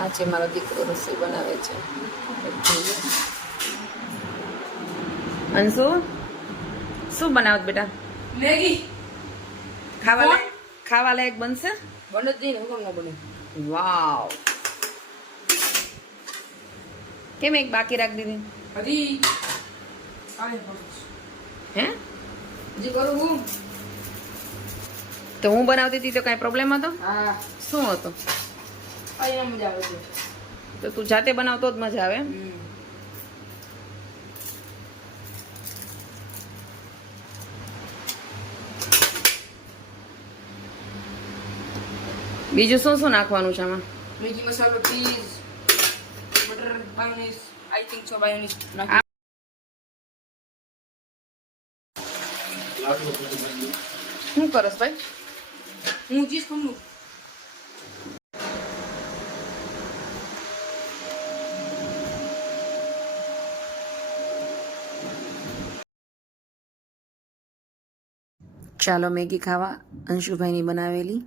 આ છે મારો દીકરો રસોઈ બનાવે છે. અંશુ શું બનાવત બેટા? મેગી ખાવા લાયક બનશે? બને જ નહીં, હુકમ ન બને. વાવ, કેમ એક બાકી રાખી દીધી? હજી આને હે હજી કરું હું. તો હું બનાવતી હતી તો કઈ પ્રોબ્લેમ હતો? હા, શું હતો? અહીંયા મજા આવે છે. તો તું જાતે બનાવતો જ મજા આવે એમ? બીજું શું શું નાખવાનું છે આમાં? મેગી મસાલો, cheese, butter, mayonnaise, I think so mayonnaise નાખી. શું કરસ ભાઈ? હું ચીઝ ખમલું. ચાલો મેગી ખાવા, અંશુભાઈની બનાવેલી.